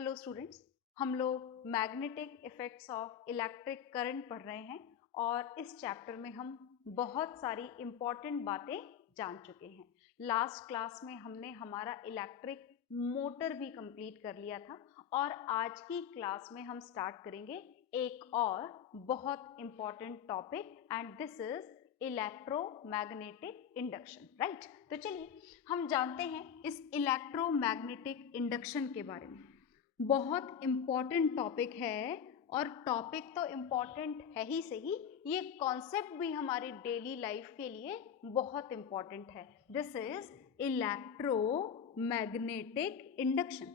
Hello students, हम लोग magnetic effects of electric current पढ़ रहे हैं और इस चैप्टर में हम बहुत सारी इम्पॉर्टेंट बातें जान चुके हैं। लास्ट क्लास में हमने हमारा इलेक्ट्रिक मोटर भी कंप्लीट कर लिया था और आज की क्लास में हम स्टार्ट करेंगे एक और बहुत important topic and this is electromagnetic induction, right. तो चलिए हम जानते हैं इस इलेक्ट्रोमैग्नेटिक इंडक्शन के बारे में। बहुत इम्पॉर्टेंट टॉपिक है और टॉपिक तो इम्पॉर्टेंट है ही सही, ये कॉन्सेप्ट भी हमारी डेली लाइफ के लिए बहुत इम्पॉर्टेंट है। This is electromagnetic induction.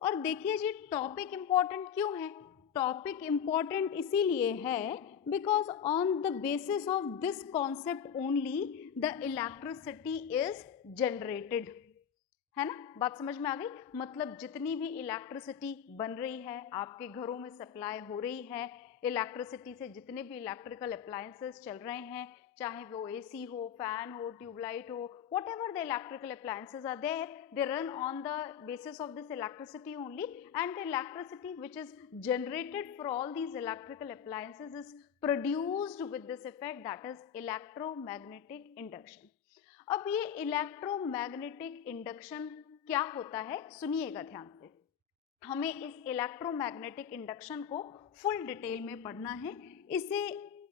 और देखिए जी, टॉपिक इम्पॉर्टेंट क्यों है? टॉपिक इम्पॉर्टेंट इसीलिए है because on the basis of this concept only the electricity is generated, है ना। बात समझ में आ गई? मतलब जितनी भी इलेक्ट्रिसिटी बन रही है, आपके घरों में सप्लाई हो रही है इलेक्ट्रिसिटी से, जितने भी इलेक्ट्रिकल अप्लायंसेस चल रहे हैं, चाहे वो एसी हो, फैन हो, ट्यूबलाइट हो, whatever the electrical appliances are there, they run on the basis of this electricity only, and the electricity which is generated for all these electrical appliances is produced with this effect, that is electromagnetic induction. अब ये electromagnetic induction क्या होता है, सुनिएगा ध्यान से। हमें इस इलेक्ट्रोमैग्नेटिक इंडक्शन को फुल डिटेल में पढ़ना है। इसे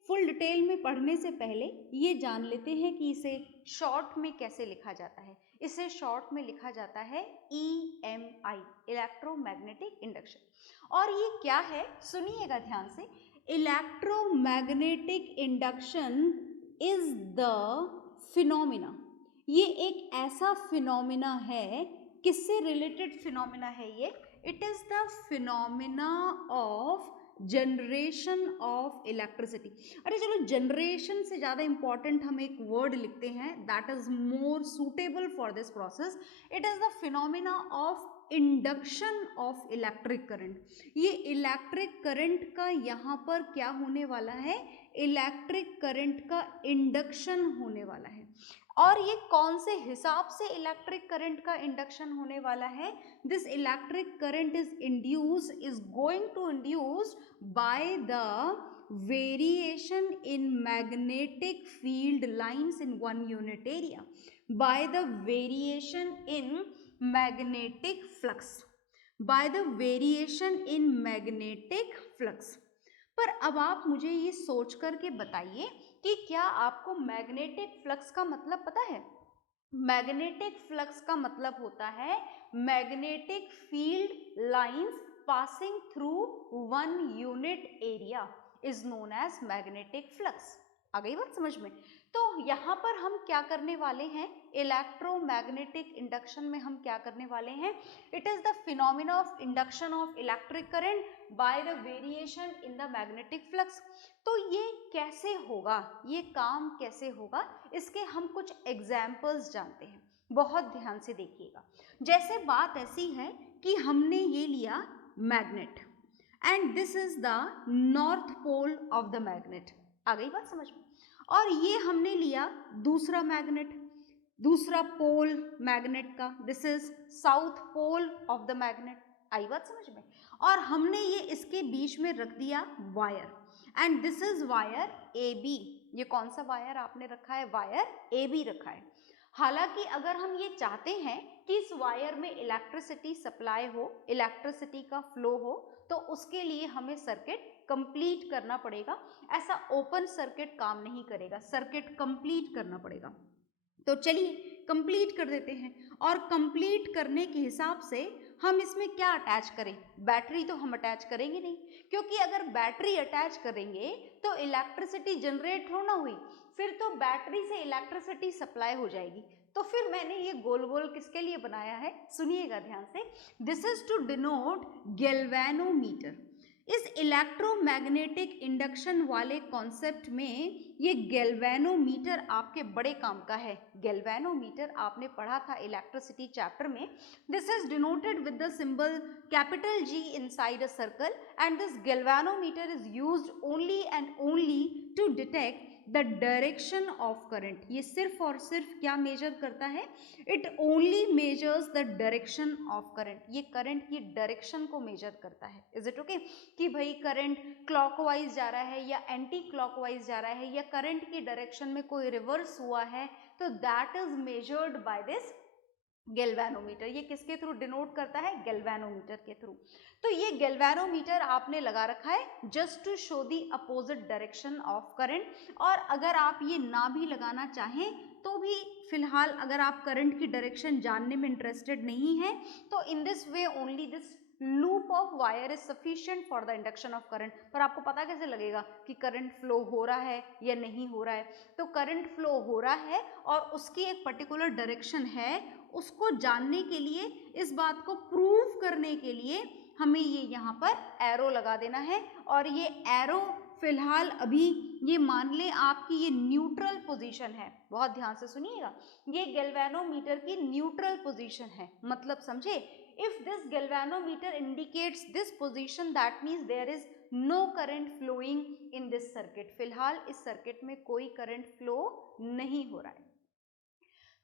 फुल डिटेल में पढ़ने से पहले ये जान लेते हैं कि इसे शॉर्ट में कैसे लिखा जाता है। इसे शॉर्ट में लिखा जाता है EMI, इलेक्ट्रोमैग्नेटिक इंडक्शन। और ये क्या है, सुनिएगा ध्यान से। Electromagnetic induction is the phenomena, ये एक ऐसा फिनोमिना है, किससे रिलेटेड फिनोमिना है ये? It is the phenomena of generation of electricity. अरे चलो, जनरेशन से ज़्यादा इंपॉर्टेंट हम एक वर्ड लिखते हैं, that is more suitable for this process. It is the phenomena of induction of electric current. ये इलेक्ट्रिक करंट का यहाँ पर क्या होने वाला है? इलेक्ट्रिक करंट का इंडक्शन होने वाला है। और ये कौन से हिसाब से इलेक्ट्रिक करंट का इंडक्शन होने वाला है? This electric current is going to induce by the variation in magnetic field lines in one unit area, by the variation in magnetic flux, by the variation in magnetic flux। पर अब आप मुझे ये सोच करके बताइए कि क्या आपको मैग्नेटिक फ्लक्स का मतलब पता है? मैग्नेटिक फ्लक्स का मतलब होता है magnetic field lines passing through one unit area is known as magnetic flux. आ गई बात समझ में? तो यहाँ पर हम क्या करने वाले हैं, इलेक्ट्रोमैग्नेटिक इंडक्शन में हम क्या करने वाले हैं? It is the phenomena of induction of electric current by the variation in the magnetic flux. तो ये कैसे होगा, ये काम कैसे होगा, इसके हम कुछ एग्जाम्पल्स जानते हैं। बहुत ध्यान से देखिएगा। जैसे बात ऐसी है कि हमने ये लिया magnet and this is the north pole of the magnet. आ गई बात समझ में? और ये हमने लिया दूसरा मैग्नेट, दूसरा पोल मैग्नेट का, this is south pole of the magnet. आई बात समझ में? और हमने ये इसके बीच में रख दिया wire and this is wire AB। ये कौन सा वायर आपने रखा है? वायर AB रखा है। हालांकि अगर हम ये चाहते हैं कि इस वायर में इलेक्ट्रिसिटी सप्लाई हो, इलेक्ट्रिसिटी का फ्लो हो, तो उसके लिए हमें सर्किट कंप्लीट करना पड़ेगा। ऐसा ओपन सर्किट काम नहीं करेगा, सर्किट कंप्लीट करना पड़ेगा। तो चलिए कंप्लीट कर देते हैं। और कंप्लीट करने के हिसाब से हम इसमें क्या अटैच करें? बैटरी तो हम अटैच करेंगे नहीं, क्योंकि अगर बैटरी अटैच करेंगे तो इलेक्ट्रिसिटी जनरेट होना हुई, फिर तो बैटरी से इलेक्ट्रिसिटी सप्लाई हो जाएगी। तो फिर मैंने ये गोल गोल किसके लिए बनाया है, सुनिएगा ध्यान से। This is to denote galvanometer. इस इलेक्ट्रोमैग्नेटिक इंडक्शन वाले कॉन्सेप्ट में ये गैल्वेनोमीटर आपके बड़े काम का है। गैल्वेनोमीटर आपने पढ़ा था इलेक्ट्रिसिटी चैप्टर में। This is denoted with the symbol capital G inside a circle and this galvanometer is used only and only to detect the direction of current. ये सिर्फ और सिर्फ क्या मेजर करता है? It only measures the direction of current. ये current की direction को मेजर करता है। इज इट ओके कि भाई करंट क्लॉकवाइज जा रहा है या एंटी क्लॉकवाइज जा रहा है या करंट की डायरेक्शन में कोई रिवर्स हुआ है, तो that is measured by this galvanometer. ये किसके थ्रू डिनोट करता है? गैल्वेनोमीटर के थ्रू। तो ये गैल्वेनोमीटर आपने लगा रखा है just to show the opposite direction of current. और अगर आप ये ना भी लगाना चाहें तो भी फिलहाल अगर आप करंट की डायरेक्शन जानने में इंटरेस्टेड नहीं है तो in this way only this loop of wire is sufficient for the induction of current. पर आपको पता कैसे लगेगा कि करंट फ्लो हो रहा है या नहीं हो रहा है? तो करंट फ्लो हो रहा है और उसकी एक पर्टिकुलर डायरेक्शन है, उसको जानने के लिए, इस बात को प्रूव करने के लिए हमें ये यहाँ पर एरो लगा देना है। और ये एरो फिलहाल अभी ये मान लें आपकी ये न्यूट्रल पोजीशन है। बहुत ध्यान से सुनिएगा, ये गैल्वेनोमीटर की न्यूट्रल पोजीशन है। मतलब समझे, if this galvanometer indicates this position that means there is no current flowing in this circuit. फिलहाल इस सर्किट में कोई करंट फ्लो नहीं हो रहा है।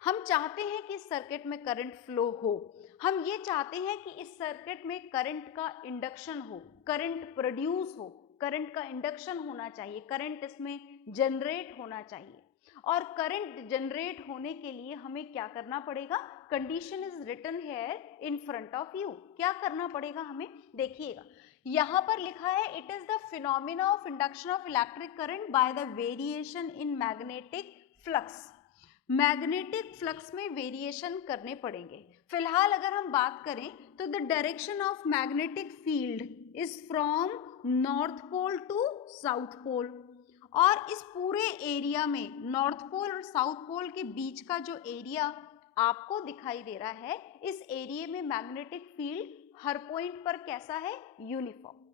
हम चाहते हैं कि इस सर्किट में करंट फ्लो हो, हम ये चाहते हैं कि इस सर्किट में करंट का इंडक्शन हो, करंट प्रोड्यूस हो, करंट का इंडक्शन होना चाहिए, करंट इसमें जनरेट होना चाहिए। और करंट जनरेट होने के लिए हमें क्या करना पड़ेगा? Condition is written here in front of you. क्या करना पड़ेगा हमें? देखिएगा, यहाँ पर लिखा है it is the phenomena of induction of electric current by the variation in magnetic flux. Magnetic flux में वेरिएशन करने पड़ेंगे। फिलहाल अगर हम बात करें तो the direction of magnetic field is from north pole to south pole. और इस पूरे एरिया में नॉर्थ पोल और साउथ पोल के बीच का जो एरिया आपको दिखाई दे रहा है, इस एरिया में मैग्नेटिक फील्ड हर पॉइंट पर कैसा है? यूनिफॉर्म।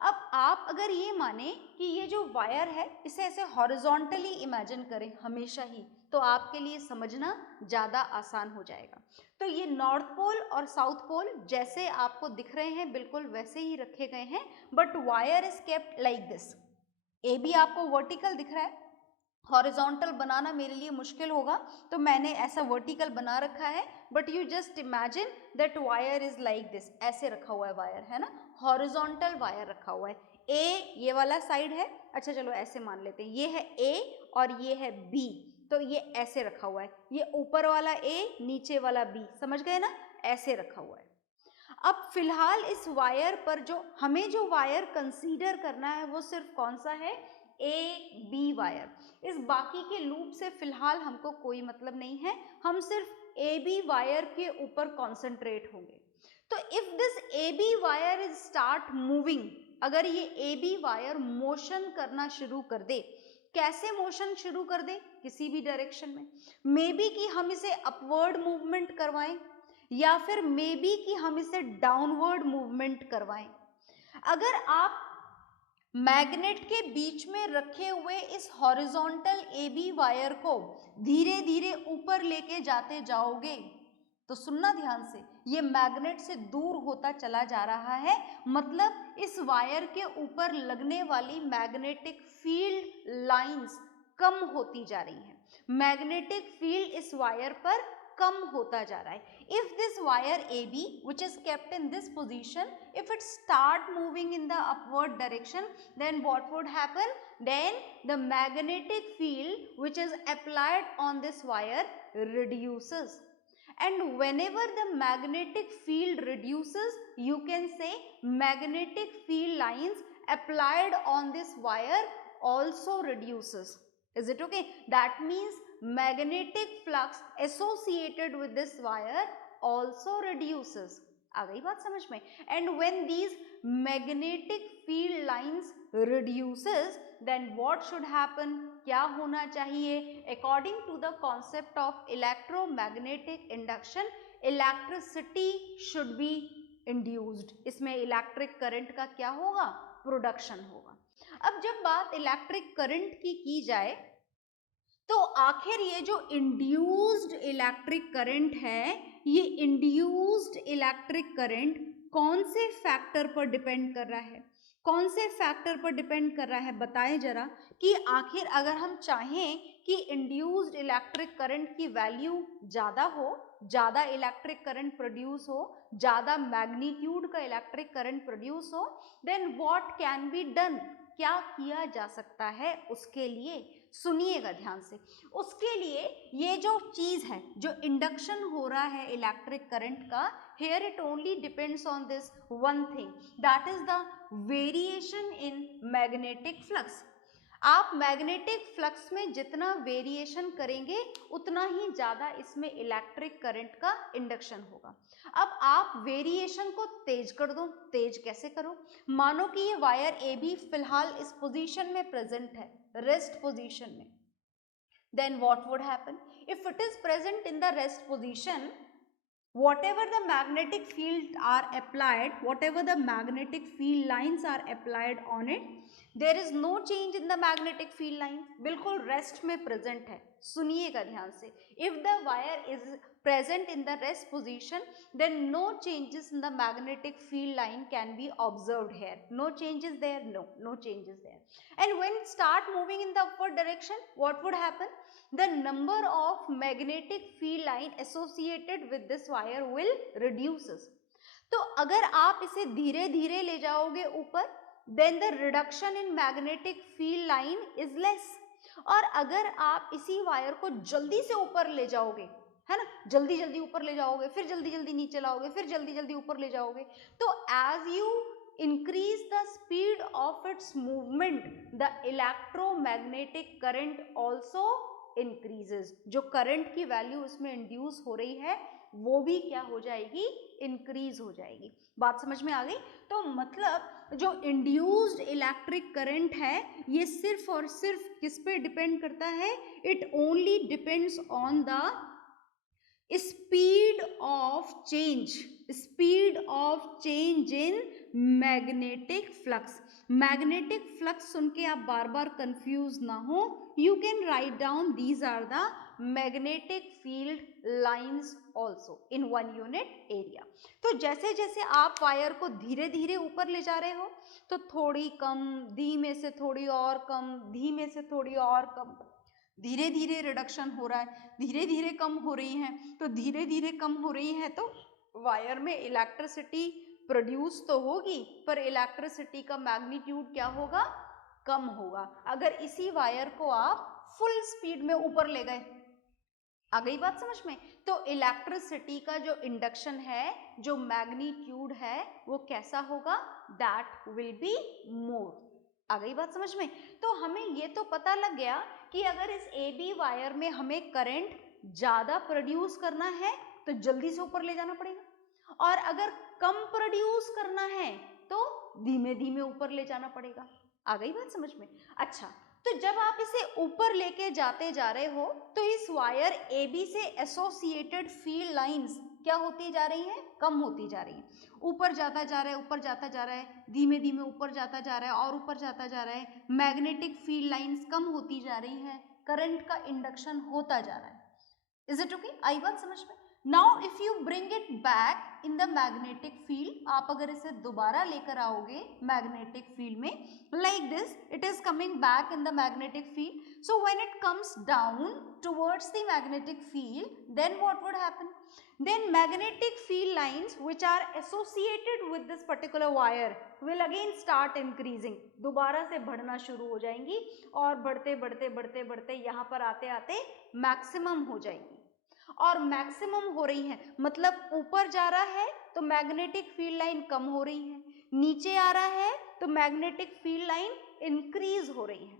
अब आप अगर ये माने कि ये जो वायर है इसे ऐसे हॉरिजॉन्टली इमेजिन करें हमेशा ही, तो आपके लिए समझना ज़्यादा आसान हो जाएगा। तो ये नॉर्थ पोल और साउथ पोल जैसे आपको दिख रहे हैं बिल्कुल वैसे ही रखे गए हैं, but wire is kept like this. A B आपको वर्टिकल दिख रहा है, हॉरिजॉन्टल बनाना मेरे लिए मुश्किल होगा तो मैंने ऐसा वर्टिकल बना रखा है, but you just imagine that wire is like this. ऐसे रखा हुआ है वायर, है ना, हॉरिजॉन्टल वायर रखा हुआ है। ए ये वाला साइड है, अच्छा चलो ऐसे मान लेते हैं, ये है ए और ये है बी, तो ये ऐसे रखा हुआ है। ये ऊपर वाला ए, नीचे वाला बी, समझ गए ना, ऐसे रखा हुआ है। अब फिलहाल इस वायर पर जो वायर कंसीडर करना है वो सिर्फ कौन सा है? A B wire. इस बाकी के लूप से फिलहाल हमको कोई मतलब नहीं है, हम सिर्फ ए बी वायर के ऊपर कॉन्सेंट्रेट होंगे। तो if this A B wire is start moving, अगर ये ए बी वायर मोशन करना शुरू कर दे, कैसे मोशन शुरू कर दे? किसी भी डायरेक्शन में, मे बी कि हम इसे अपवर्ड मूवमेंट करवाएं या फिर मे बी कि हम इसे डाउनवर्ड मूवमेंट करवाएं। अगर आप मैग्नेट के बीच में रखे हुए इस हॉरिजॉन्टल ए बी वायर को धीरे धीरे ऊपर लेके जाते जाओगे तो सुनना ध्यान से, ये मैग्नेट से दूर होता चला जा रहा है, मतलब इस वायर के ऊपर लगने वाली मैग्नेटिक फील्ड लाइंस कम होती जा रही हैं। मैग्नेटिक फील्ड इस वायर पर कम होता जा रहा है। If this wire AB, which is kept in this position, if it start moving in the upward direction, then what would happen? Then the magnetic field which is applied on this wire reduces. And whenever the magnetic field reduces, you can say magnetic field lines applied on this wire also reduces. Is it okay? That means magnetic flux associated with this wire also reduces. आ गई बात समझ में? And when these magnetic field lines reduces, then what should happen? क्या होना चाहिए? According to the concept of electromagnetic induction, electricity should be induced. इसमें electric current का क्या होगा? प्रोडक्शन होगा। अब जब बात इलेक्ट्रिक करंट की जाए तो आखिर ये जो इंड्यूस्ड इलेक्ट्रिक करंट है, ये इंड्यूस्ड इलेक्ट्रिक करंट कौन से फैक्टर पर डिपेंड कर रहा है? कौन से फैक्टर पर डिपेंड कर रहा है बताएं जरा, कि आखिर अगर हम चाहें कि इंड्यूस्ड इलेक्ट्रिक करंट की वैल्यू ज़्यादा हो, ज़्यादा इलेक्ट्रिक करंट प्रोड्यूस हो, ज़्यादा मैग्नीट्यूड का इलेक्ट्रिक करंट प्रोड्यूस हो, then what can be done, क्या किया जा सकता है उसके लिए? सुनिएगा ध्यान से। उसके लिए ये जो चीज़ है, जो इंडक्शन हो रहा है इलेक्ट्रिक करंट का, here it only depends on this one thing, that is the variation in magnetic flux. आप मैग्नेटिक फ्लक्स में जितना वेरिएशन करेंगे उतना ही ज़्यादा इसमें इलेक्ट्रिक करंट का इंडक्शन होगा। अब आप वेरिएशन को तेज कर दो, तेज कैसे करो? मानो कि ये वायर ए बी फिलहाल इस पोजीशन में प्रेजेंट है, रेस्ट पोजीशन में, then what would happen? If it is present in the rest position, whatever the magnetic field are applied, whatever the magnetic field lines are applied on it, there is no change in the magnetic field line, बिल्कुल rest में present है। सुनिएगा ध्यान से, if the wire is present in the rest position, then no changes in the magnetic field line can be observed here. No changes there, no changes there. And when it start moving in the upward direction, what would happen? The number of magnetic field line associated with this wire will reduces. तो अगर आप इसे धीरे धीरे ले जाओगे ऊपर, then the reduction in magnetic field line is less. और अगर आप इसी वायर को जल्दी से ऊपर ले जाओगे, है ना, जल्दी जल्दी ऊपर ले जाओगे, फिर जल्दी जल्दी नीचे लाओगे, फिर जल्दी जल्दी ऊपर ले जाओगे, तो as you increase the speed of its movement, the electromagnetic current also increases. जो करंट की वैल्यू उसमें इंड्यूस हो रही है वो भी क्या हो जाएगी? इंक्रीज हो जाएगी। बात समझ में आ गई? तो मतलब जो इंड्यूस्ड इलेक्ट्रिक करंट है ये सिर्फ और सिर्फ किस पे डिपेंड करता है? It only depends on the speed of change in magnetic flux. Magnetic flux सुन के आप बार बार कंफ्यूज ना हो, you can write down these are the magnetic field lines also in one unit area. तो जैसे जैसे आप वायर को धीरे धीरे ऊपर ले जा रहे हो तो थोड़ी कम, धीमे से थोड़ी और कम, धीमे से थोड़ी और कम, धीरे धीरे रिडक्शन हो रहा है, धीरे धीरे कम हो रही है। तो धीरे धीरे कम हो रही है तो वायर में इलेक्ट्रिसिटी प्रोड्यूस तो होगी पर इलेक्ट्रिसिटी का मैग्नीट्यूड क्या होगा? कम होगा। अगर इसी वायर को आप फुल स्पीड में ऊपर ले गए, आ गई बात समझ में? तो इलेक्ट्रिसिटी का जो इंडक्शन है, जो मैग्नीट्यूड है वो कैसा होगा? That will be more. आ गई बात समझ में? तो हमें ये तो पता लग गया कि अगर इस ए बी वायर में हमें करंट ज्यादा प्रोड्यूस करना है तो जल्दी से ऊपर ले जाना पड़ेगा, और अगर कम प्रोड्यूस करना है तो धीमे धीमे ऊपर ले जाना पड़ेगा। आ गई बात समझ में? अच्छा, तो जब आप इसे ऊपर लेके जाते जा रहे हो तो इस वायर ए बी से एसोसिएटेड फील्ड लाइंस क्या होती जा रही हैं? कम होती जा रही हैं। ऊपर जाता जा रहा है, ऊपर जाता जा रहा है, धीमे धीमे ऊपर जाता जा रहा है और ऊपर जाता जा रहा है, मैग्नेटिक फील्ड लाइंस कम होती जा रही हैं, करंट का इंडक्शन होता जा रहा है। Is it okay? आई बात समझ में? Now if you bring it back in the magnetic field, आप अगर इसे दोबारा लेकर आओगे मैग्नेटिक फील्ड में, like this, it is coming back in the magnetic field, so when it comes down towards the magnetic field, then what would happen? Then magnetic field lines which are associated with this particular wire will again start increasing. दोबारा से बढ़ना शुरू हो जाएंगी और बढ़ते बढ़ते बढ़ते बढ़ते यहाँ पर आते आते मैक्सिमम हो जाएंगी। और मैक्सिमम हो रही है मतलब ऊपर जा रहा है तो मैग्नेटिक फील्ड लाइन कम हो रही है, नीचे आ रहा है तो मैग्नेटिक फील्ड लाइन इंक्रीज हो रही है।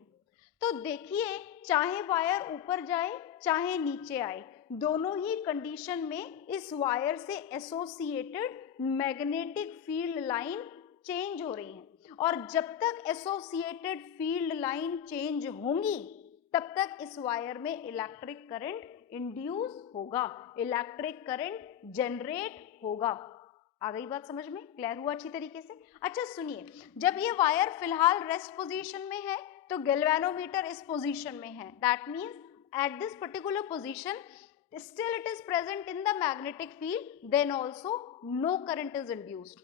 तो देखिए, चाहे वायर ऊपर जाए चाहे नीचे आए, दोनों ही कंडीशन में इस वायर से associated magnetic field line change हो रही है, और जब तक एसोसिएटेड फील्ड लाइन चेंज होंगी तब तक इस वायर में इलेक्ट्रिक करंट इंड्यूस होगा, इलेक्ट्रिक करंट जनरेट होगा। आ गई बात समझ में? क्लियर हुआ अच्छी तरीके से? अच्छा सुनिए, जब ये वायर फिलहाल रेस्ट पोजीशन में है तो गैल्वेनोमीटर इस पोजीशन में है, that means at this particular position still it is present in the magnetic field, then also no current is induced.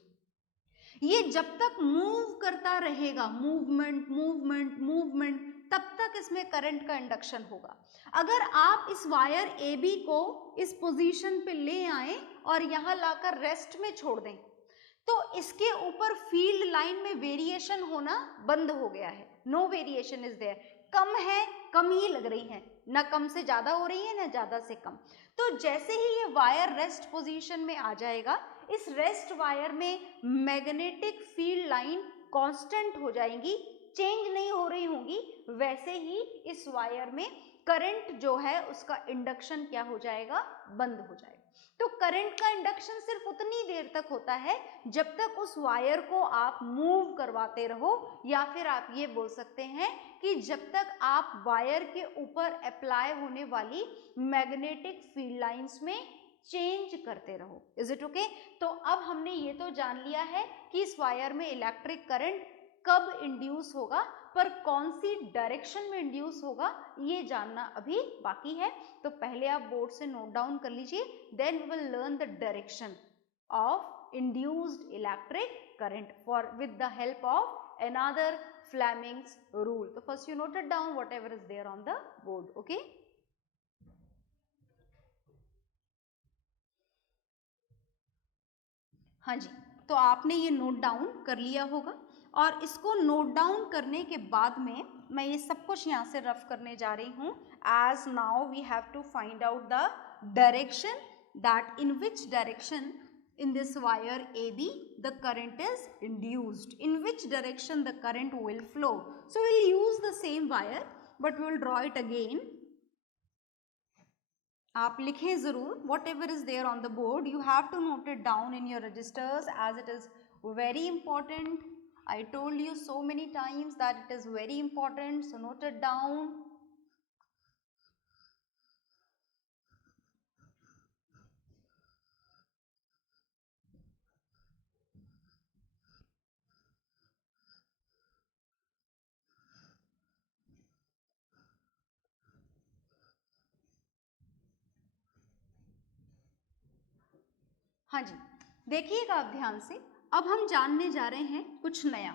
ये जब तक मूव करता रहेगा, मूवमेंट मूवमेंट मूवमेंट, तब तक इसमें करंट का इंडक्शन होगा। अगर आप इस वायर AB को इस पोजीशन पे ले आए और यहाँ लाकर रेस्ट में छोड़ दें, तो इसके ऊपर फील्ड लाइन में वेरिएशन होना बंद हो गया है। No variation is there. कम है, कम ही लग रही है, ना कम से ज्यादा हो रही है ना ज्यादा से कम। तो जैसे ही ये वायर रेस्ट पोजीशन में आ जाएगा, इस रेस्ट वायर में मैग्नेटिक फील्ड लाइन कांस्टेंट हो जाएंगी, चेंज नहीं हो रही होंगी। वैसे ही इस वायर में करंट जो है उसका इंडक्शन क्या हो जाएगा, बंद हो जाएगा। तो करंट का इंडक्शन सिर्फ उतनी देर तक होता है जब तक उस वायर को आप मूव करवाते रहो, या फिर आप ये बोल सकते हैं कि जब तक आप वायर के ऊपर अप्लाई होने वाली मैग्नेटिक फील्ड लाइंस में चेंज करते रहो। Is it okay? तो अब हमने ये तो जान लिया है कि इस वायर में इलेक्ट्रिक करंट कब इंड्यूस होगा, पर कौन सी डायरेक्शन में इंड्यूस होगा ये जानना अभी बाकी है। तो पहले आप बोर्ड से नोट डाउन कर लीजिए, then we will learn the direction of induced electric current for with the help of another Fleming's rule. तो first you note it down whatever is there on the board. Okay? हाँ जी, तो आपने ये note down कर लिया होगा, और इसको नोट डाउन करने के बाद में मैं ये सब कुछ यहाँ से रफ करने जा रही हूँ। As now we have to find out the direction, that in which direction in this wire AB the current is induced, in which direction the current will flow. So we'll use the same wire but we will draw it again. आप लिखें जरूर, whatever is there on the board you have to note it down in your registers as it is very important. I told you so many times that it is very important, so note it down. हाँ जी, देखिएगा आप ध्यान से। अब हम जानने जा रहे हैं कुछ नया,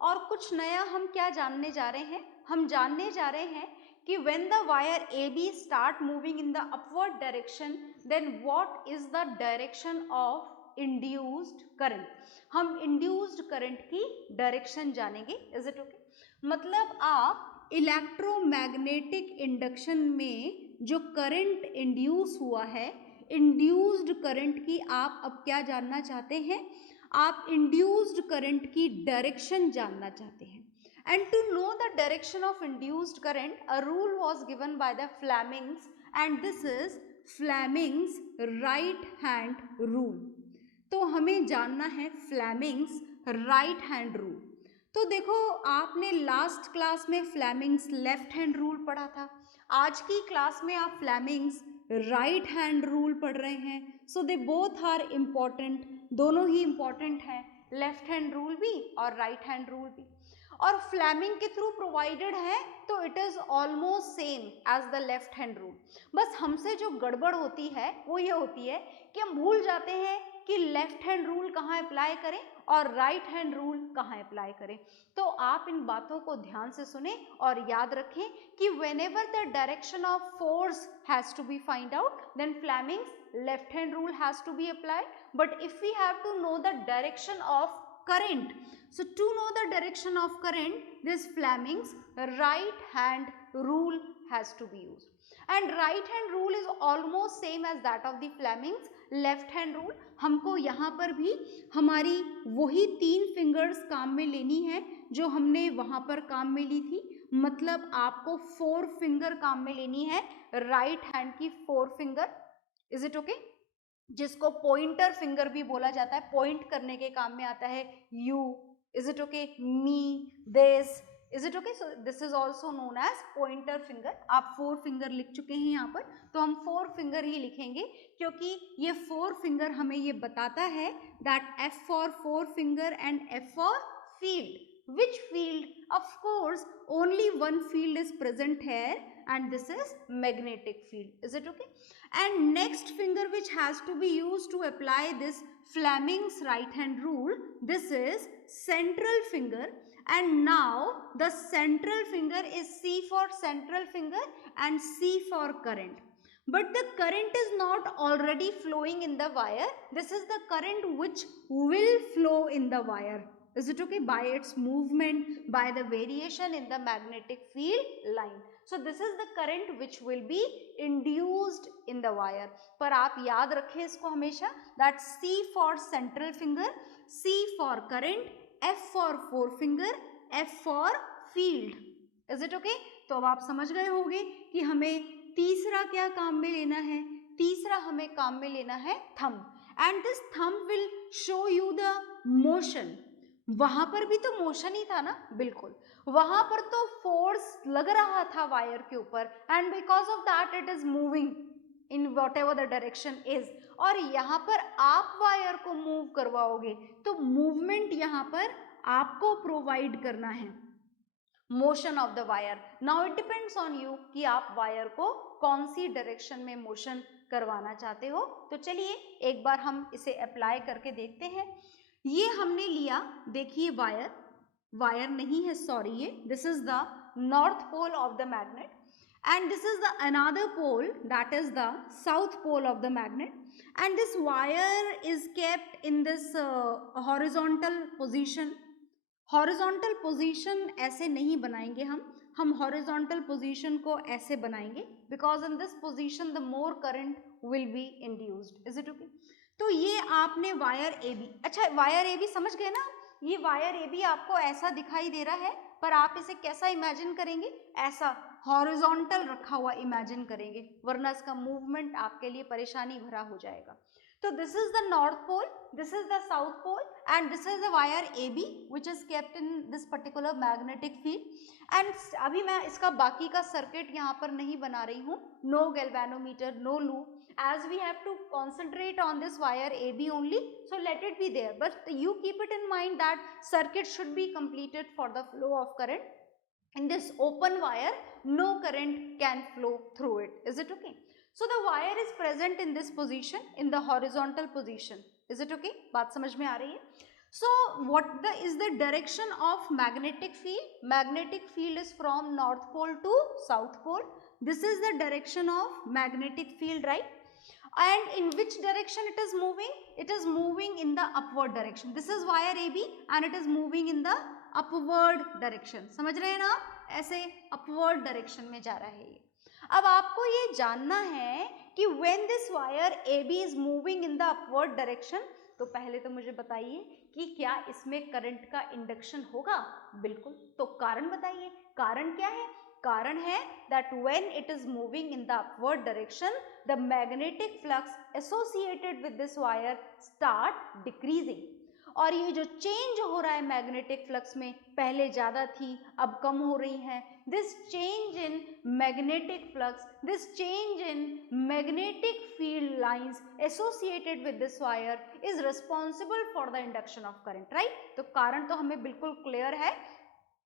और कुछ नया हम क्या जानने जा रहे हैं, हम जानने जा रहे हैं कि when the wire AB start moving in the upward direction then what is the direction of induced current. हम induced current की डायरेक्शन जानेंगे। Is it okay? मतलब आप इलेक्ट्रोमैग्नेटिक इंडक्शन में जो करंट इंड्यूस हुआ है, इंड्यूस्ड करंट की आप अब क्या जानना चाहते हैं, आप इंड्यूस्ड करंट की डायरेक्शन जानना चाहते हैं। And to know the direction of induced current, a rule was given by the Flemings, and this is Fleming's right hand rule. तो हमें जानना है Fleming's right hand rule. तो देखो, आपने लास्ट क्लास में फ्लेमिंग्स लेफ्ट हैंड रूल पढ़ा था, आज की क्लास में आप फ्लेमिंग्स राइट हैंड रूल पढ़ रहे हैं। सो दे बोथ आर इम्पॉर्टेंट, दोनों ही इम्पॉर्टेंट है, लेफ्ट हैंड रूल भी और राइट हैंड रूल भी। और फ्लेमिंग के थ्रू प्रोवाइडेड है तो it is almost same as the left hand rule. बस हमसे जो गड़बड़ होती है वो ये होती है कि हम भूल जाते हैं कि लेफ्ट हैंड रूल कहाँ अप्लाई करें और राइट हैंड रूल कहाँ अप्लाई करें। तो आप इन बातों को ध्यान से सुने और याद रखें कि whenever the direction of force has to be find out, then Fleming's left hand rule has to be applied. But if we have to know the direction of current, so to know the direction of current, this Fleming's right hand rule has to be used. And right hand rule is almost same as that of the Fleming's left hand rule. हमको यहाँ पर भी हमारी वही 3 fingers काम में लेनी है जो हमने वहाँ पर काम में ली थी। मतलब आपको 4 फिंगर काम में लेनी है, राइट हैंड की 4 फिंगर। Is it okay? जिसको पॉइंटर फिंगर भी बोला जाता है, पॉइंट करने के काम में आता है। You, is it okay? Me, this, is it okay? So this is also known as pointer finger. आप 4 फिंगर लिख चुके हैं यहाँ पर, तो हम 4 फिंगर ही लिखेंगे क्योंकि ये 4 फिंगर हमें ये बताता है that F for 4 finger and F for field. Which field? Of course, only one field is present here, and this is magnetic field. Is it okay? And next finger which has to be used to apply this Fleming's right hand rule, this is central finger, and now the central finger is C for central finger and C for current. But the current is not already flowing in the wire. This is the current which will flow in the wire. Is it okay? By its movement, by the variation in the magnetic field line. So this is the current which will be induced in the wire. पर आप याद रखें इसको हमेशा, that C for central finger, C for current, F for forefinger, F for field. Is it okay? तो अब आप समझ गए होंगे कि हमें तीसरा क्या काम में लेना है. तीसरा हमें काम में लेना है thumb, and this thumb will show you the motion. वहां पर भी तो मोशन ही था ना, बिल्कुल. वहां पर तो फोर्स लग रहा था वायर के ऊपर, and because of that it is moving in what ever the direction is. और यहाँ पर आप वायर को मूव करवाओगे तो मूवमेंट यहाँ पर आपको प्रोवाइड करना है, motion of the wire. Now it depends on you कि आप वायर को कौन सी डायरेक्शन में मोशन करवाना चाहते हो. तो चलिए एक बार हम इसे अप्लाई करके देखते हैं. ये हमने लिया, देखिए वायर, वायर नहीं है सॉरी, ये this is the north pole of the magnet, and this is the another pole, that is the south pole of the magnet, and this wire is kept in this horizontal position. horizontal position ऐसे नहीं बनाएंगे हम horizontal position को ऐसे बनाएंगे, because in this position the more current will be induced. Is it okay? तो ये आपने वायर ए बी, अच्छा वायर ए बी समझ गए ना. ये वायर ए बी आपको ऐसा दिखाई दे रहा है, पर आप इसे कैसा इमेजिन करेंगे, ऐसा हॉरिजॉन्टल रखा हुआ इमेजिन करेंगे, वरना इसका मूवमेंट आपके लिए परेशानी भरा हो जाएगा. तो this is the north pole, this is the south pole, and this is the wire A B which is kept in this particular magnetic field. And अभी मैं इसका बाकी का सर्किट यहाँ पर नहीं बना रही हूँ. No galvanometer, no loop, as we have to concentrate on this wire AB only, so let it be there, but you keep it in mind that circuit should be completed for the flow of current. In this open wire no current can flow through it. Is it okay? So the wire is present in this position, in the horizontal position. Is it okay? बात समझ में आ रही है? So what is the direction of magnetic field? Magnetic field is from north pole to south pole. This is the direction of magnetic field, right? And in which direction it is moving? It is moving in the upward direction. This is wire AB and it is moving in the upward direction. समझ रहे हैं ना आप? ऐसे upward direction में जा रहा है ये. अब आपको ये जानना है कि when this wire AB is moving in the upward direction, तो पहले तो मुझे बताइए कि क्या इसमें करंट का इंडक्शन होगा? बिल्कुल. तो कारण बताइए, कारण क्या है? कारण है that when it is moving in the upward direction, the magnetic flux associated with this wire start decreasing. और ये जो चेंज हो रहा है मैग्नेटिक फ्लक्स में, पहले ज़्यादा थी अब कम हो रही है. This change in magnetic flux, this change in magnetic field lines associated with this wire is responsible for the induction of current, right. तो कारण तो हमें बिल्कुल क्लियर है,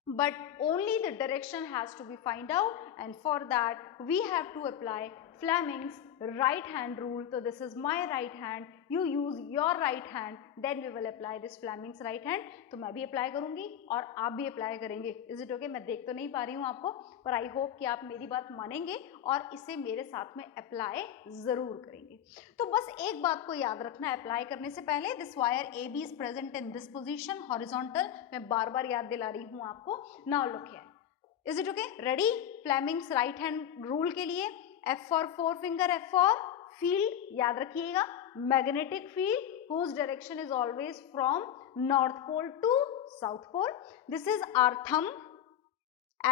but only the direction has to be find out, and for that we have to apply Fleming's right hand rule. So this is my right hand, you use your right hand, then we will apply this Fleming's right hand. तो मैं भी apply करूंगी और आप भी apply करेंगे. Is it okay? मैं देख तो नहीं पा रही हूँ आपको, पर आई होप कि आप मेरी बात मानेंगे और इसे मेरे साथ में अप्लाई जरूर करेंगे. तो बस एक बात को याद रखना है अप्लाई करने से पहले, this wire A B is present in this position horizontal. मैं बार बार याद दिला रही हूँ आपको. Now look here. Is it okay? Ready? Fleming's right hand rule के लिए F for forefinger, F for field, याद रखिएगा. Magnetic field whose direction is always from north pole to south pole. This is our thumb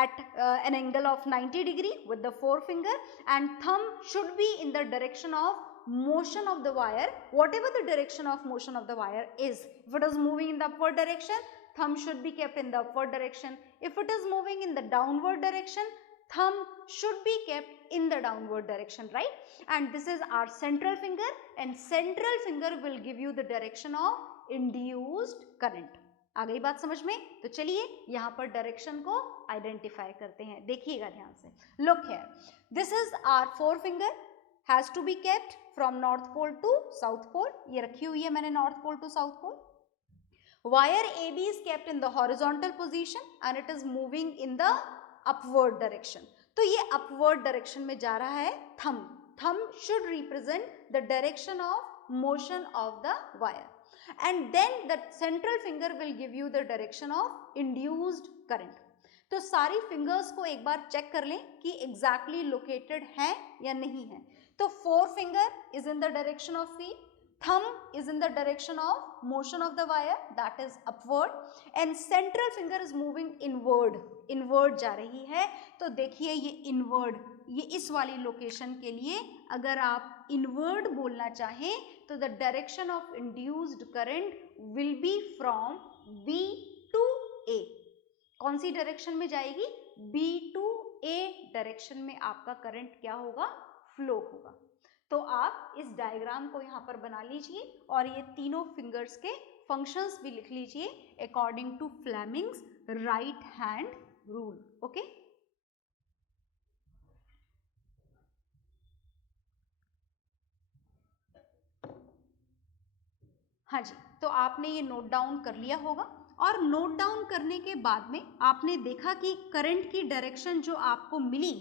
at an angle of 90 degree with the forefinger, and thumb should be in the direction of motion of the wire, whatever the direction of motion of the wire is. If it is moving in the upward direction, thumb should be kept in the upward direction. If it is moving in the downward direction, thumb should be kept in the downward direction, right? And this is our central finger, and central finger will give you the direction of induced current. आ गई बात समझ में? तो चलिए यहाँ पर direction को identify करते हैं. देखिएगा ध्यान से. Look here, this is our forefinger, has to be kept from north pole to south pole, ये रखी हुई है मैंने north pole to south pole. Wire AB is kept in the horizontal position and it is moving in the upward direction. तो ये upward direction में जा रहा है thumb. Thumb should represent the direction of motion of the wire. And then the central finger will give you the direction of induced current. तो सारी fingers को एक बार चेक कर लें कि एग्जैक्टली लोकेटेड है या नहीं है. तो four finger is in the direction of feel, thumb is in the direction of motion of the wire, that is upward, and central finger is moving inward जा रही है. तो देखिए ये inward, ये इस वाली लोकेशन के लिए अगर आप inward बोलना चाहें तो the direction of induced current will be from B to A. कौन सी डायरेक्शन में जाएगी? B to A डायरेक्शन में आपका करंट क्या होगा? फ्लो होगा. तो आप इस डायग्राम को यहाँ पर बना लीजिए और ये तीनों फिंगर्स के फंक्शंस भी लिख लीजिए according to Fleming's right hand rule. Okay, हाँ जी, तो आपने ये नोट डाउन कर लिया होगा. और नोट डाउन करने के बाद में आपने देखा कि करंट की डायरेक्शन जो आपको मिली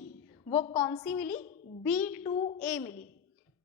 वो कौन सी मिली? B2A मिली.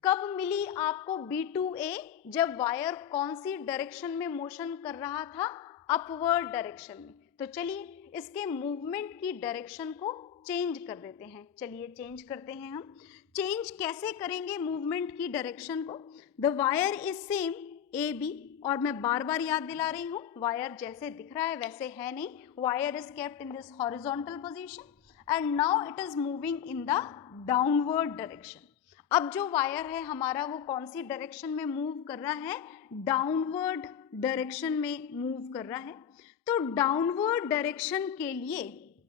कब मिली आपको B2A? जब वायर कौन सी डायरेक्शन में मोशन कर रहा था? अपवर्ड डायरेक्शन में. तो चलिए इसके मूवमेंट की डायरेक्शन को चेंज कर देते हैं. चलिए चेंज करते हैं हम. चेंज कैसे करेंगे मूवमेंट की डायरेक्शन को? The wire is same AB, और मैं बार बार याद दिला रही हूँ वायर जैसे दिख रहा है वैसे है नहीं. Wire is kept in this horizontal position and now it is moving in the downward direction. अब जो वायर है हमारा वो कौन सी डायरेक्शन में मूव कर रहा है? डाउनवर्ड डायरेक्शन में मूव कर रहा है. तो डाउनवर्ड डायरेक्शन के लिए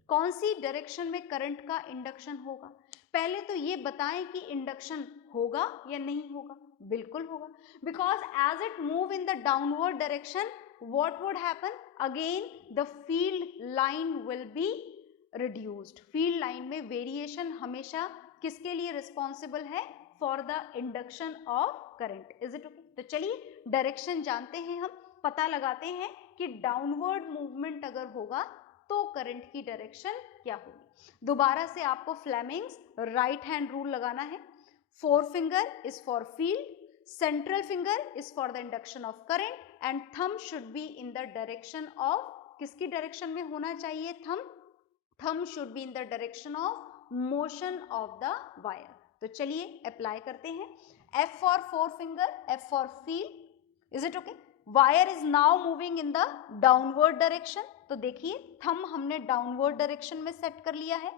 कौन सी डायरेक्शन में करंट का इंडक्शन होगा? पहले तो ये बताएं कि इंडक्शन होगा या नहीं होगा. बिल्कुल होगा, because as it move in the downward direction what would happen? Again the field line will be reduced. Field line में वेरिएशन हमेशा किसके लिए रिस्पॉन्सिबल है? For the induction of current. Is it okay? तो चलिए डायरेक्शन जानते हैं हम, पता लगाते हैं कि डाउनवर्ड मूवमेंट अगर होगा तो करंट की डायरेक्शन क्या होगी. दोबारा से आपको फ्लेमिंग्स राइट हैंड रूल लगाना है. Four finger is for field, central finger is for the induction of current and thumb should be in the direction of, किसकी डायरेक्शन में होना चाहिए thumb? Thumb should be in the direction of motion of the wire. तो चलिए apply करते हैं. F for four finger, F for feel. Is it okay? Wire is now moving in the downward direction. तो देखिए thumb हमने downward direction में set कर लिया है.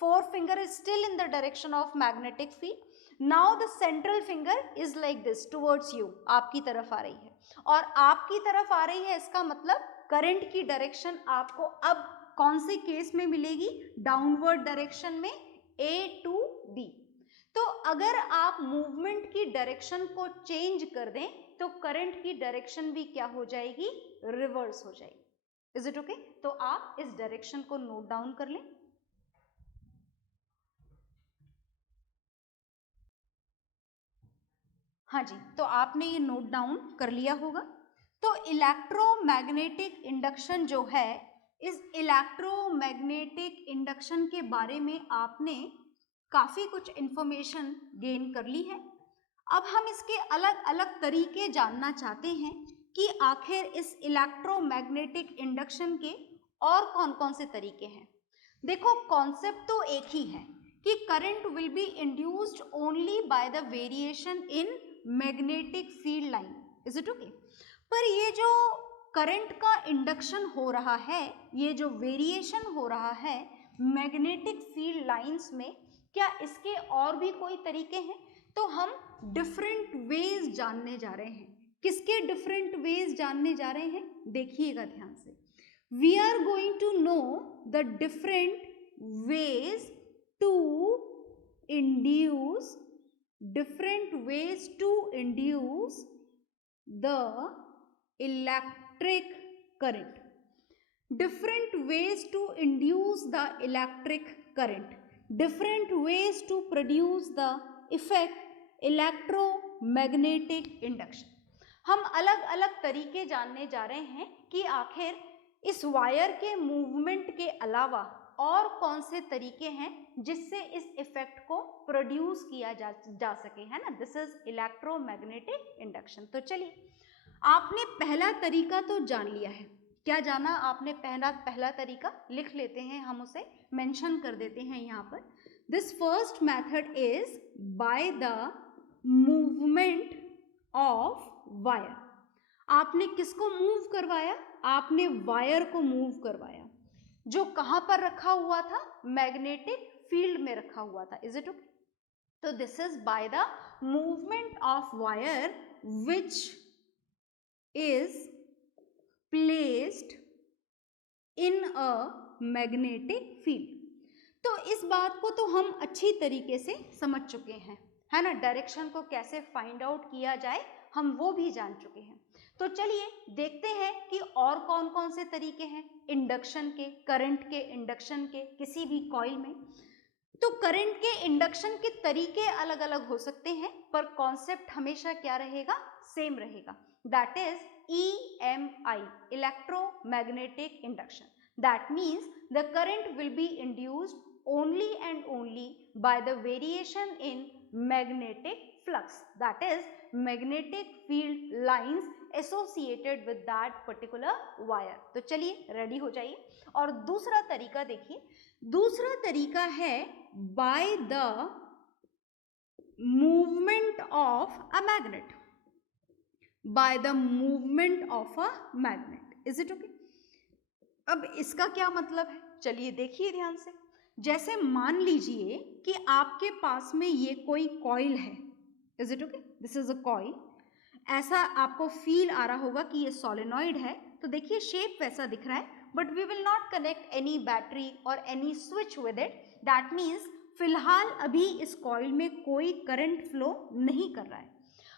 Four finger is still in the direction of magnetic field. Now the central finger is like this towards you, आपकी तरफ आ रही है. और आपकी तरफ आ रही है इसका मतलब करंट की डायरेक्शन आपको अब कौन से केस में मिलेगी? डाउनवर्ड डायरेक्शन में A to B. तो अगर आप मूवमेंट की डायरेक्शन को चेंज कर दें तो करंट की डायरेक्शन भी क्या हो जाएगी? रिवर्स हो जाएगी. Is it okay? तो आप इस डायरेक्शन को नोट डाउन कर लें. हाँ जी, तो आपने ये नोट डाउन कर लिया होगा. तो इलेक्ट्रोमैग्नेटिक इंडक्शन जो है, इस इलेक्ट्रोमैग्नेटिक इंडक्शन के बारे में आपने काफ़ी कुछ इंफॉर्मेशन गेन कर ली है. अब हम इसके अलग अलग तरीके जानना चाहते हैं कि आखिर इस इलेक्ट्रोमैग्नेटिक इंडक्शन के और कौन कौन से तरीके हैं. देखो कॉन्सेप्ट तो एक ही है कि current will be induced only by the variation in magnetic field line. Is it okay? पर ये जो करंट का इंडक्शन हो रहा है, ये जो वेरिएशन हो रहा है मैग्नेटिक फील्ड लाइंस में, क्या इसके और भी कोई तरीके हैं? तो हम डिफरेंट वेज जानने जा रहे हैं. किसके डिफरेंट वेज जानने जा रहे हैं? देखिएगा ध्यान से. We are going to know the different ways to induce the electric current. Different ways to induce the electric current. Different ways to produce the effect electromagnetic induction. हम अलग अलग तरीके जानने जा रहे हैं कि आखिर इस वायर के मूवमेंट के अलावा और कौन से तरीके हैं जिससे इस इफेक्ट को प्रोड्यूस किया जा सके, है ना। This is electromagnetic induction. तो चलिए, आपने पहला तरीका तो जान लिया है। क्या जाना आपने? पहला तरीका लिख लेते हैं, हम उसे मेंशन कर देते हैं यहाँ पर। This first method is by the movement of wire. आपने किसको मूव करवाया? आपने वायर को मूव करवाया, जो कहां पर रखा हुआ था? मैग्नेटिक फील्ड में रखा हुआ था। Is it okay? तो this is by the movement of wire which is placed in a magnetic field. तो इस बात को तो हम अच्छी तरीके से समझ चुके हैं, है ना। डायरेक्शन को कैसे फाइंड आउट किया जाए हम वो भी जान चुके हैं। तो चलिए देखते हैं कि और कौन कौन से तरीके हैं इंडक्शन के, करंट के इंडक्शन के किसी भी कॉइल में। तो करंट के इंडक्शन के तरीके अलग अलग हो सकते हैं, पर कॉन्सेप्ट हमेशा क्या रहेगा? सेम रहेगा। That is EMI, electromagnetic induction. That means the current will be induced only and only by the variation in magnetic flux, that is magnetic field lines associated with that particular wire. तो चलिए ready हो जाइए। और दूसरा तरीका देखिए, दूसरा तरीका है by the movement of a magnet, by the movement of a magnet. Is it okay? अब इसका क्या मतलब है? चलिए देखिए ध्यान से। जैसे मान लीजिए कि आपके पास में ये कोई कॉइल है। Is it okay? This is a coil. ऐसा आपको फील आ रहा होगा कि ये सोलेनॉइड है। तो देखिए शेप वैसा दिख रहा है, but we will not connect any battery or any switch with it. That means फिलहाल अभी इस कॉइल में कोई करंट फ्लो नहीं कर रहा है।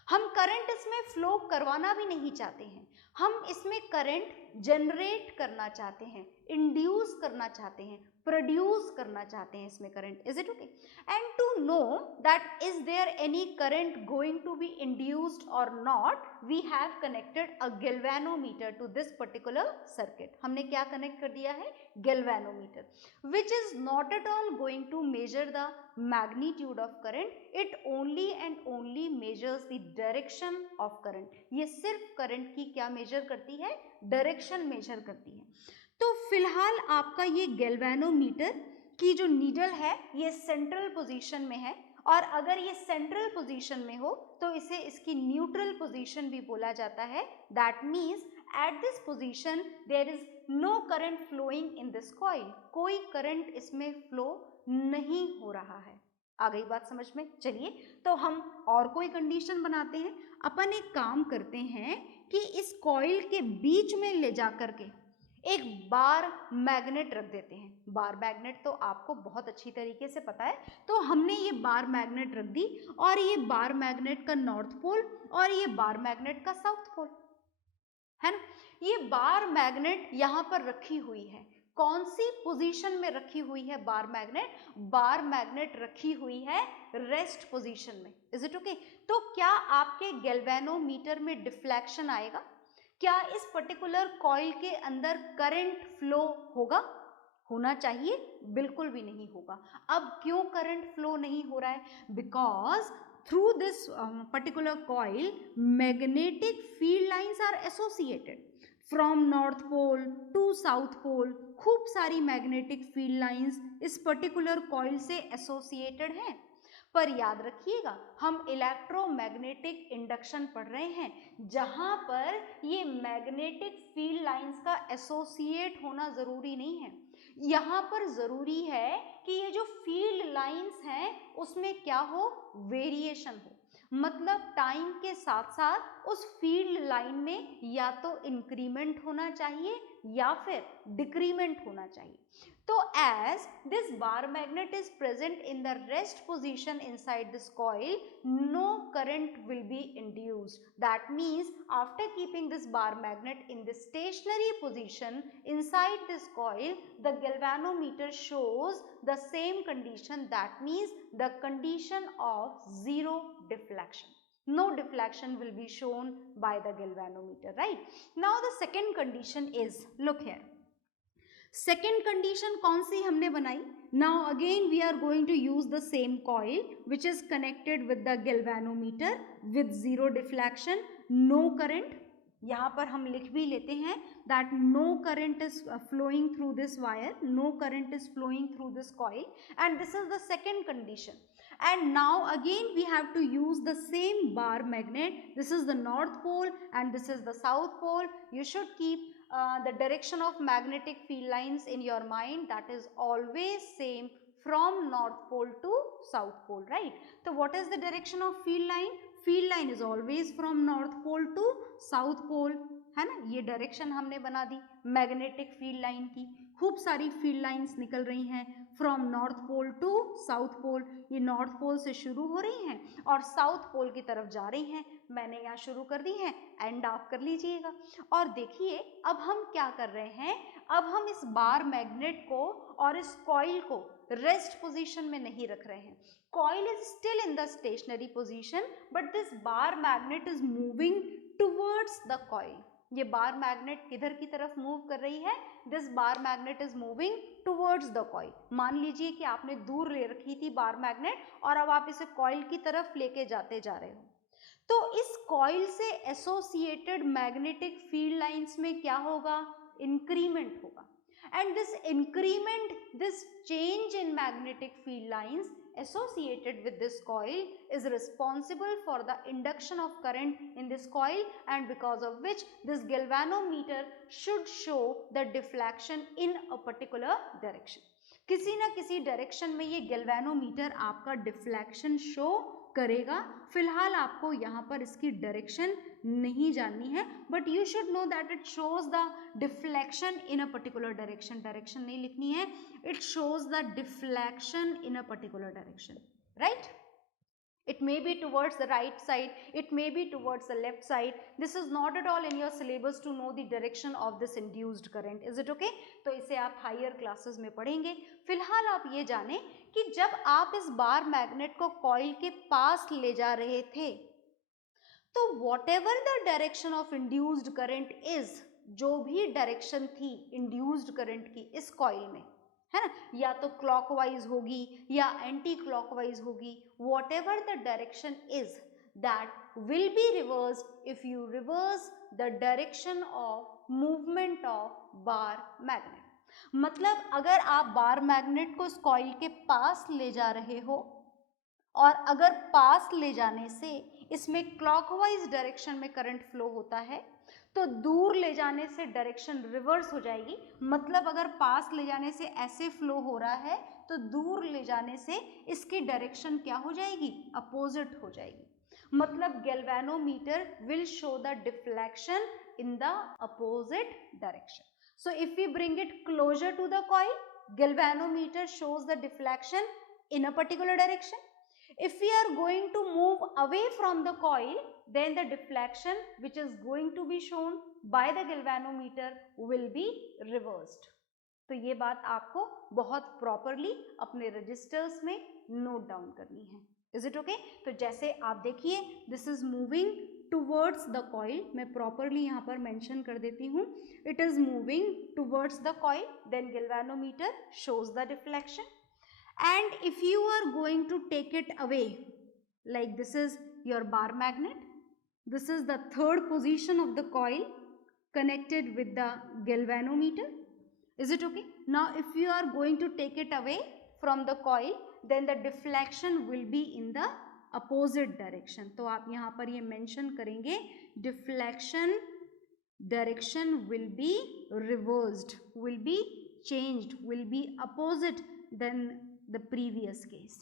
हम करंट इसमें फ्लो करवाना भी नहीं चाहते हैं, हम इसमें करंट जनरेट करना चाहते हैं, इंड्यूस करना चाहते हैं, प्रोड्यूस करना चाहते हैं इसमें current. Is it okay? And to know that is there any current going to be induced or not, we have connected a galvanometer to this particular circuit. हमने क्या कनेक्ट कर दिया है? Galvanometer, which is not at all going to measure the magnitude of current, it only and only measures the direction of current. ये सिर्फ current की क्या major करती है? डायरेक्शन मेजर करती है। तो फिलहाल आपका ये गैल्वेनोमीटर की जो नीडल है ये सेंट्रल पोजीशन में है, और अगर ये सेंट्रल पोजीशन में हो तो इसे इसकी न्यूट्रल पोजीशन भी बोला जाता है। That means at this position there is no current flowing in this coil. कोई करंट इसमें फ्लो नहीं हो रहा है। आ गई बात समझ में? चलिए तो हम और कोई कंडीशन बनाते हैं। अपन एक काम करते हैं कि इस कॉइल के बीच में ले जा करके एक बार मैग्नेट रख देते हैं। बार मैग्नेट तो आपको बहुत अच्छी तरीके से पता है। तो हमने ये बार मैग्नेट रख दी, और ये बार मैग्नेट का नॉर्थ पोल और ये बार मैग्नेट का साउथ पोल, है ना। ये बार मैग्नेट यहाँ पर रखी हुई है। कौन सी पोजीशन में रखी हुई है बार मैग्नेट? बार मैग्नेट रखी हुई है रेस्ट पोजीशन में। Is it okay? तो क्या आपके गैल्वेनोमीटर में डिफ्लेक्शन आएगा? क्या इस पर्टिकुलर कॉइल के अंदर करंट फ्लो होगा? होना चाहिए? बिल्कुल भी नहीं होगा। अब क्यों करंट फ्लो नहीं हो रहा है? Because through this particular coil magnetic field lines are associated from north pole to south pole। खूब सारी magnetic field lines इस particular coil से associated हैं। पर याद रखिएगा हम इलेक्ट्रोमैग्नेटिक इंडक्शन पढ़ रहे हैं, जहां पर ये मैग्नेटिक फील्ड लाइंस का एसोसिएट होना जरूरी नहीं है। यहाँ पर जरूरी है कि ये जो फील्ड लाइंस हैं उसमें क्या हो? वेरिएशन हो। मतलब टाइम के साथ साथ उस फील्ड लाइन में या तो इंक्रीमेंट होना चाहिए या फिर डिक्रीमेंट होना चाहिए। तो as this bar magnet is present in the rest position inside this coil, no current will be induced. That means after keeping this bar magnet in the stationary position inside this coil, the galvanometer shows the same condition, that means the condition of zero deflection. No deflection will be shown by the galvanometer, right? Now the second condition is, look here, second condition कौन सी हमने बनाई? Now again we are going to use the same coil which is connected with the galvanometer with zero deflection, no current. यहाँ पर हम लिख भी लेते हैं that no current is flowing through this wire, no current is flowing through this coil, and this is the second condition. And now again we have to use the same bar magnet. This is the north pole and this is the south pole. You should keep the direction of magnetic field lines in your mind, that is always same from north pole to south pole, right? So what is the direction of field line? Field line is always from north pole to south pole, है ना. ये direction हमने बना the magnetic field line की. खूब सारी field lines निकल रही हैं from north pole to south pole. ये नॉर्थ पोल से शुरू हो रही हैं और साउथ पोल की तरफ जा रही हैं. मैंने यहाँ शुरू कर दी हैं, एंड आप कर लीजिएगा. और देखिए अब हम क्या कर रहे हैं, अब हम इस बार मैग्नेट को और इस कॉइल को रेस्ट पोजीशन में नहीं रख रहे हैं. Coil is still in the stationary position but this bar magnet is moving towards the coil. ये बार मैग्नेट किधर की तरफ मूव कर रही है? This bar magnet is moving towards the coil. मान लीजिए कि आपने दूर ले रखी थी बार मैग्नेट और अब आप इसे कॉइल की तरफ लेके जाते जा रहे हो, तो इस कॉइल से एसोसिएटेड मैग्नेटिक फील्ड लाइंस में क्या होगा? इंक्रीमेंट होगा. And this increment, this change in magnetic field lines associated with this coil is responsible for the induction of current in this coil, and because of which this galvanometer should show the deflection in a particular direction. किसी ना किसी direction में ये galvanometer आपका deflection show करेगा. फिलहाल आपको यहाँ पर इसकी डायरेक्शन नहीं जाननी है, but you should know that it shows the deflection in a particular direction. Direction नहीं लिखनी है, it shows the deflection in a particular direction, right? It may be towards the right side, it may be towards the left side. This is not at all in your syllabus to know the direction of this induced current. Is it okay? तो इसे आप higher classes में पढ़ेंगे. फिलहाल आप ये जाने कि जब आप इस बार मैग्नेट को कॉइल के पास ले जा रहे थे, तो whatever the direction of induced current is, जो भी डायरेक्शन थी इंड्यूस्ड करंट की इस कॉइल में, है ना, या तो क्लॉकवाइज होगी या एंटी क्लॉकवाइज होगी. What ever the direction is, that will be reversed if you reverse the direction of movement of bar magnet. मतलब अगर आप बार मैग्नेट को इस कॉइल के पास ले जा रहे हो और अगर पास ले जाने से इसमें क्लॉकवाइज डायरेक्शन में करंट फ्लो होता है, तो दूर ले जाने से डायरेक्शन रिवर्स हो जाएगी. मतलब अगर पास ले जाने से ऐसे फ्लो हो रहा है तो दूर ले जाने से इसकी डायरेक्शन क्या हो जाएगी? अपोजिट हो जाएगी. मतलब galvanometer will show the deflection in the opposite direction. So if we bring it closer to the coil, galvanometer shows the deflection in a particular direction. If we are going to move away from the coil, then the deflection which is going to be shown by the galvanometer will be reversed. तो ये बात आपको बहुत properly अपने registers में note down करनी है. Is it okay? तो जैसे आप देखिए, this is moving towards the coil. मैं प्रॉपरली यहाँ पर मेंशन कर देती हूँ. It is moving towards the coil, then galvanometer shows the deflection. And if you are going to take it away, like this is your bar magnet, this is the third position of the coil connected with the galvanometer. Is it okay? Now if you are going to take it away from the coil, then the deflection will be in the opposite direction. तो आप यहाँ पर ये mention करेंगे, deflection direction will be reversed, will be changed, will be opposite than the previous case.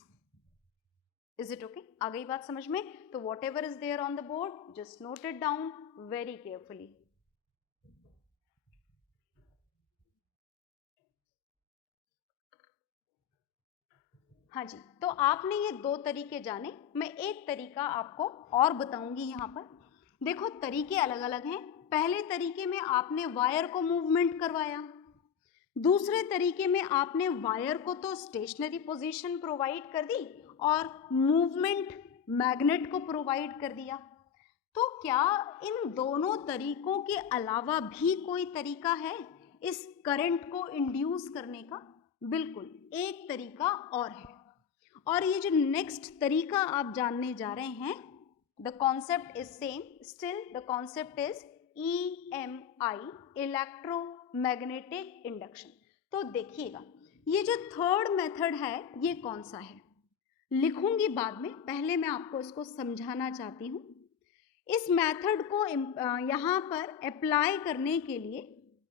Is it okay? आ गई बात समझ में? तो whatever is there on the board, just note it down very carefully. हाँ जी, तो आपने ये दो तरीके जाने. मैं एक तरीका आपको और बताऊंगी यहाँ पर. देखो तरीके अलग अलग हैं. पहले तरीके में आपने वायर को मूवमेंट करवाया, दूसरे तरीके में आपने वायर को तो स्टेशनरी पोजीशन प्रोवाइड कर दी और मूवमेंट मैग्नेट को प्रोवाइड कर दिया। तो क्या इन दोनों तरीकों के अलावा भी कोई तरीका है इस करंट को इंड्यूस करने का? बिल्कुल, एक तरीका और है। और ये जो नेक्स्ट तरीका आप जानने जा रहे हैं, the concept is same, still the concept is EMI, electromagnetic induction. तो देखिएगा, ये जो थर्ड मेथड है ये कौन सा है, लिखूंगी बाद में, पहले मैं आपको इसको समझाना चाहती हूँ। इस मेथड को यहाँ पर अप्लाई करने के लिए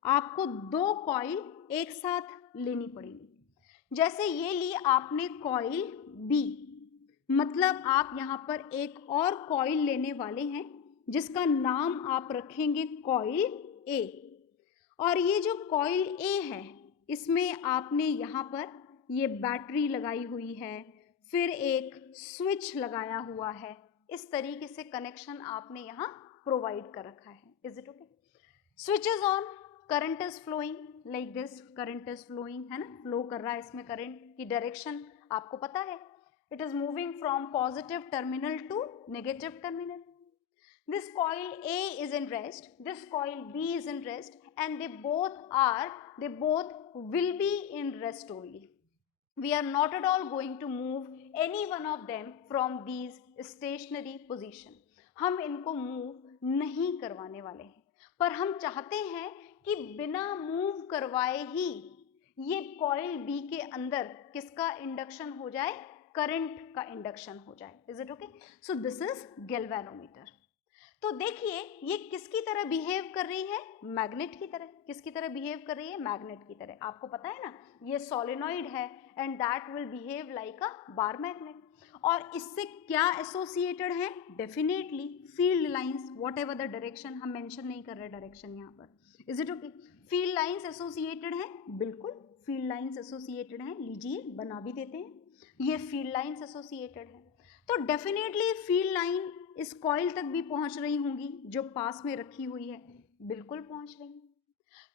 आपको 2 कॉइल एक साथ लेनी पड़ेगी। जैसे ये ली आपने कॉइल B, मतलब आप यहाँ पर एक और कॉइल लेने वाले हैं जिसका नाम आप रखेंगे कॉइल A। और ये जो कॉइल A है इसमें आपने यहाँ पर ये बैटरी लगाई हुई है, फिर एक स्विच लगाया हुआ है। इस तरीके से कनेक्शन आपने यहाँ प्रोवाइड कर रखा है। Is it okay? Switch is on, current is flowing like this, current is flowing, है ना, फ्लो कर रहा है। इसमें करंट की डायरेक्शन आपको पता है, it is moving from positive terminal to negative terminal. This coil A is in rest, this coil B is in rest, and they both will be in rest only. We are not at all going to move any one of them from these stationary position. हम इनको move नहीं करवाने वाले हैं, पर हम चाहते हैं कि बिना मूव करवाए ही ये कॉइल B के अंदर किसका इंडक्शन हो जाए, करंट का इंडक्शन हो जाए। Is it okay? So this is galvanometer. तो देखिए ये किसकी तरह बिहेव कर रही है, मैग्नेट की तरह। किसकी तरह बिहेव कर रही है, मैग्नेट की तरह। आपको पता है ना, ये सोलेनॉइड है and that will behave like a bar magnet. और इससे क्या एसोसिएटेड है, definitely field lines, what ever the direction, हम मेंशन नहीं कर रहे डायरेक्शन यहाँ पर। Is it okay? Field lines associated है, बिल्कुल फील्ड लाइंस एसोसिएटेड है। लीजिए बना भी देते हैं, ये फील्ड लाइंस एसोसिएटेड है। तो डेफिनेटली फील्ड लाइन इस कॉइल तक भी पहुंच रही होंगी जो पास में रखी हुई है, बिल्कुल पहुंच रही।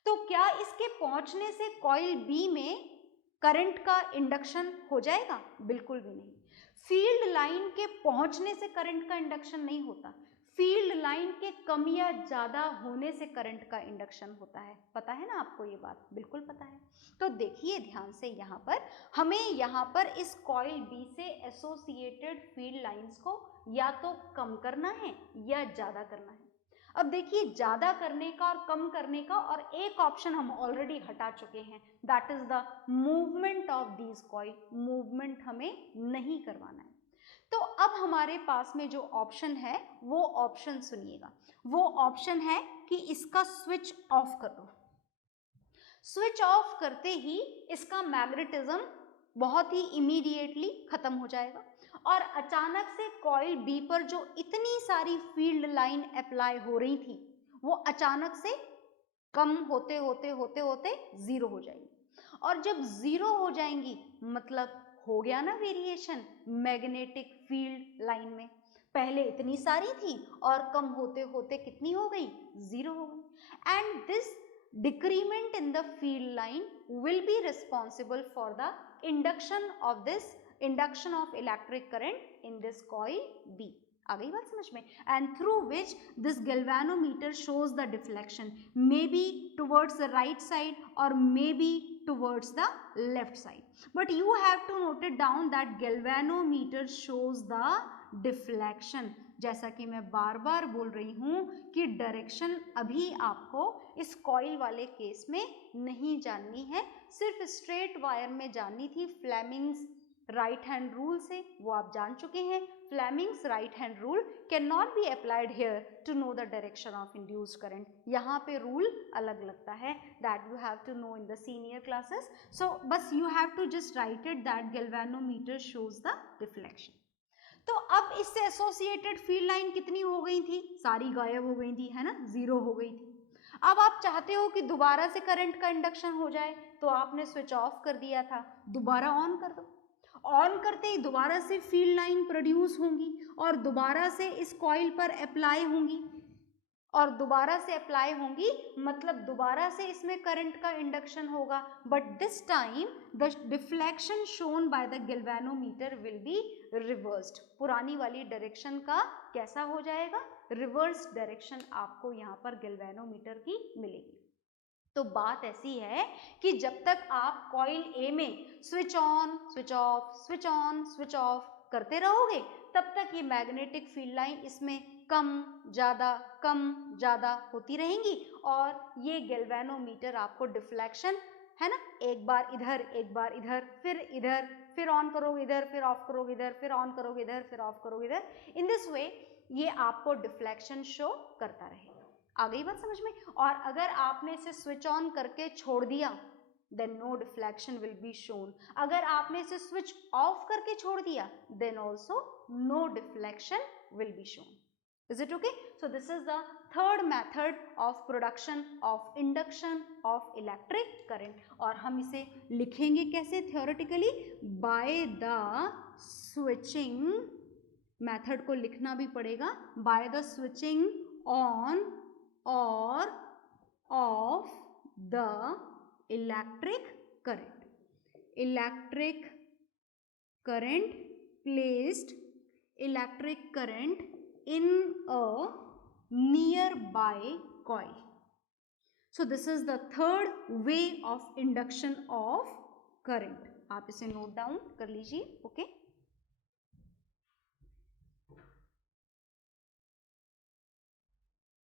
तो क्या इसके पहुंचने से कॉइल बी में करंट का इंडक्शन हो जाएगा? बिल्कुल भी नहीं। फील्ड लाइन के पहुंचने से करंट का इंडक्शन नहीं होता, फील्ड लाइन के कम या ज्यादा होने से करंट का इंडक्शन होता है। पता है ना आपको ये बात? बिल्कुल पता है। तो देखिए ध्यान से, यहाँ पर हमें यहाँ पर इस कॉइल बी से एसोसिएटेड फील्ड लाइंस को या तो कम करना है या ज्यादा करना है। अब देखिए ज्यादा करने का और कम करने का, और एक ऑप्शन हम ऑलरेडी हटा चुके हैं, that is the movement of these coil. Movement हमें नहीं करवाना है। तो अब हमारे पास में जो ऑप्शन है वो ऑप्शन सुनिएगा, वो ऑप्शन है कि इसका स्विच ऑफ कर दो। स्विच ऑफ करते ही इसका मैग्नेटिज्म बहुत ही इमीडिएटली खत्म हो जाएगा और अचानक से कॉइल बी पर जो इतनी सारी फील्ड लाइन अप्लाई हो रही थी वो अचानक से कम होते होते होते होते जीरो हो जाएगी। और जब जीरो हो जाएंगी मतलब हो गया ना वेरिएशन मैग्नेटिक फील्ड लाइन में। पहले इतनी सारी थी और कम होते होते कितनी हो गई, जीरो हो गई। And this decrement in the field line will be responsible for the induction of electric current in this coil B। आ गई बात समझ में? and through which this galvanometer shows the deflection, maybe towards the right side or maybe towards the left side, but you have to note it down that galvanometer shows the deflection। जैसा कि मैं बार बार बोल रही हूं कि direction अभी आपको इस कॉइल वाले केस में नहीं जाननी है, सिर्फ स्ट्रेट वायर में जाननी थी फ्लेमिंग्स राइट हैंड रूल से, वो आप जान चुके हैं। Fleming's right hand rule can not be applied here to know the direction of induced current. यहाँ पे रूल अलग लगता है, that you have to know in the senior classes. So बस you have to just write it that galvanometer shows the deflection. तो अब इससे associated field line कितनी हो गई थी, सारी गायब हो गई थी, है ना, जीरो हो गई थी। अब आप चाहते हो कि दोबारा से करंट का इंडक्शन हो जाए, तो आपने स्विच ऑफ कर दिया था, दोबारा ऑन कर दो। ऑन करते ही दोबारा से फील्ड लाइन प्रोड्यूस होंगी और दोबारा से इस कॉइल पर अप्लाई होंगी। और दोबारा से अप्लाई होंगी, मतलब दोबारा से इसमें करंट का इंडक्शन होगा, but this time the deflection shown by the galvanometer will be reversed. पुरानी वाली डायरेक्शन का कैसा हो जाएगा, रिवर्स डायरेक्शन आपको यहाँ पर गैल्वेनोमीटर की मिलेगी। तो बात ऐसी है कि जब तक आप कॉइल ए में switch on switch off switch on switch off करते रहोगे, तब तक ये मैग्नेटिक फील्ड लाइन इसमें कम ज़्यादा होती रहेंगी, और ये गैल्वेनोमीटर आपको डिफ्लेक्शन है ना, एक बार इधर फिर ऑन करोगे इधर, फिर ऑफ करोगे इधर, फिर ऑन करोगे इधर, फिर ऑफ करोगे इधर, इन दिस वे ये आपको डिफ्लेक्शन शो करता रहेगा। आ गई बात समझ में? और अगर आपने इसे स्विच ऑन करके छोड़ दिया, then no deflection will be shown. अगर आपने इसे स्विच ऑफ करके छोड़ दिया, then also no deflection will be shown. Is it okay? So this is the third method of production of induction of electric current, और हम इसे लिखेंगे कैसे theoretically? By the switching method को लिखना भी पड़ेगा, by the switching on or off the electric current. Electric current placed electric current in a nearby coil. So this is the third way of induction of current. आप इसे note down कर लीजिए, okay?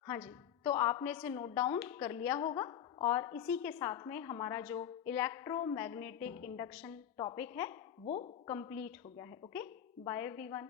हाँ जी, तो आपने इसे note down कर लिया होगा, और इसी के साथ में हमारा जो इलेक्ट्रोमैग्नेटिक इंडक्शन टॉपिक है वो कंप्लीट हो गया है। Okay, bye everyone.